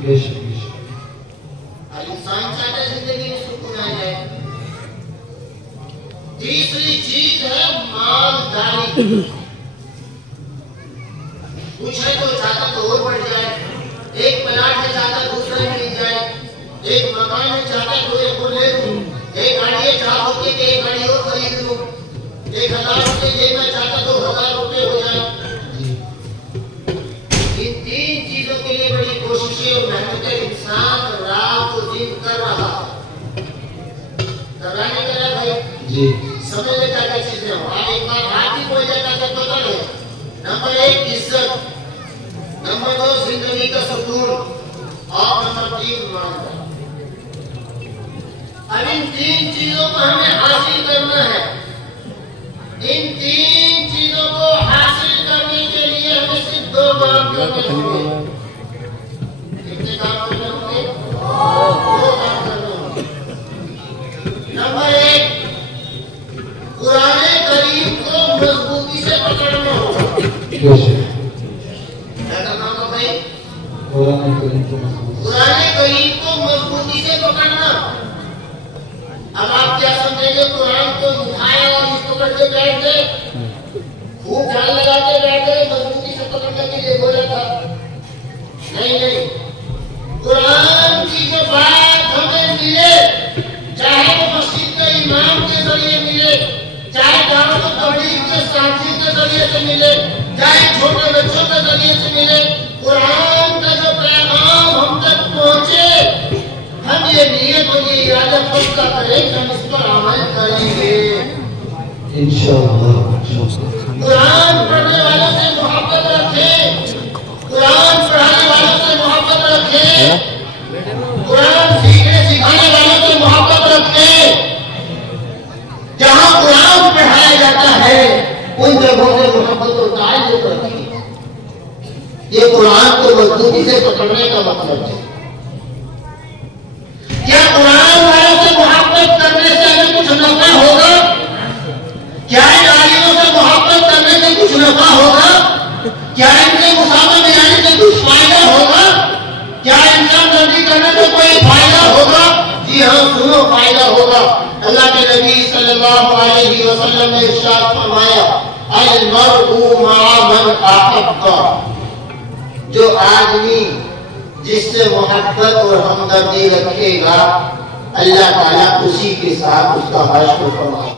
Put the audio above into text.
और इंसान चाहता है जिंदगी में सुकून आ जाए। तीसरी चीज है मालदारी। कुछ है तो चाहता तो और बढ़ जाए, एक प्लाट है चाहता दूसरा मिल जाए, एक मकान है चाहता तो एक और ले लूं, एक गाड़ी है चाहता कि एक गाड़ी और खरीद लूं, 1000 रुपये ये मैं चाहता 2000 रुपये हो जाए। इन तीन चीजों के लिए बड़ी कोशिशें और मेहनतें इंसान रात और दिन कर रहा है। कराने का भाई जी समझ ले क्या क्या चीजें हो। एक बार हाथ ही बोल जाता है तो है। नंबर 1 इज्जत, नंबर 2 जिंदगी का सुकून और नंबर 3 ईमानदारी। अब इन तीन चीजों को हमें हासिल करना है। इन तीन चीजों को हासिल करने के लिए हमें सिर्फ 2 काम करने होंगे। कितने काम करने होंगे? 2 काम करने होंगे। नंबर 1 कुरान करीम को मजबूती से पकड़ना होगा। क्या करना होगा भाई? कुरान करीम को मजबूती से पकड़ना। अब आप क्या समझेंगे? कुरान को उठाया और इसको पकड़ बैठ गए, खूब जान लगा के बैठ गए, मजबूती से पकड़ने के लिए बोला था? नहीं नहीं, कुरान की जो बात हमें मिले, चाहे वो मस्जिद के इमाम के जरिए मिले, चाहे गांव के तबलीग के साथी के जरिए से मिले, चाहे छोटे बच्चों के जरिए से मिले, कुरान का जो पैगाम हम तक पहुंचे, हम ये नियत और ये इरादा पक्का करें कि हम इस पर अमल करेंगे इंशाअल्लाह। कुरान पढ़ने वालों से मोहब्बत रखें, कुरान पढ़ाने वालों से मोहब्बत रखें, कुरान सीखने सिखाने वालों से मोहब्बत रखें। जहां कुरान पढ़ाया जाता है उन जगहों से मोहब्बत और ताल्लुक रखें। ये कुरान को मजबूती से पकड़ने का मतलब है। क्या कुरान वालों से मोहब्बत करने से हमें कुछ नफा होगा? क्या इन आलिमों से मोहब्बत करने से कुछ नफा होगा? क्या इनसे मुसाफा में आने से कुछ फायदा होगा? क्या इनका नबी करने से कोई फायदा होगा? जी हाँ, सुनो, फायदा होगा। अल्लाह के नबी सल्लल्लाहु अलैहि वसल्लम ने इरशाद फरमाया, अल मरउ मअ मन अहब्बा। जो आदमी जिससे मोहब्बत और हमदर्दी रखेगा, अल्लाह ताला उसी के साथ उसका हश्र फरमाएगा।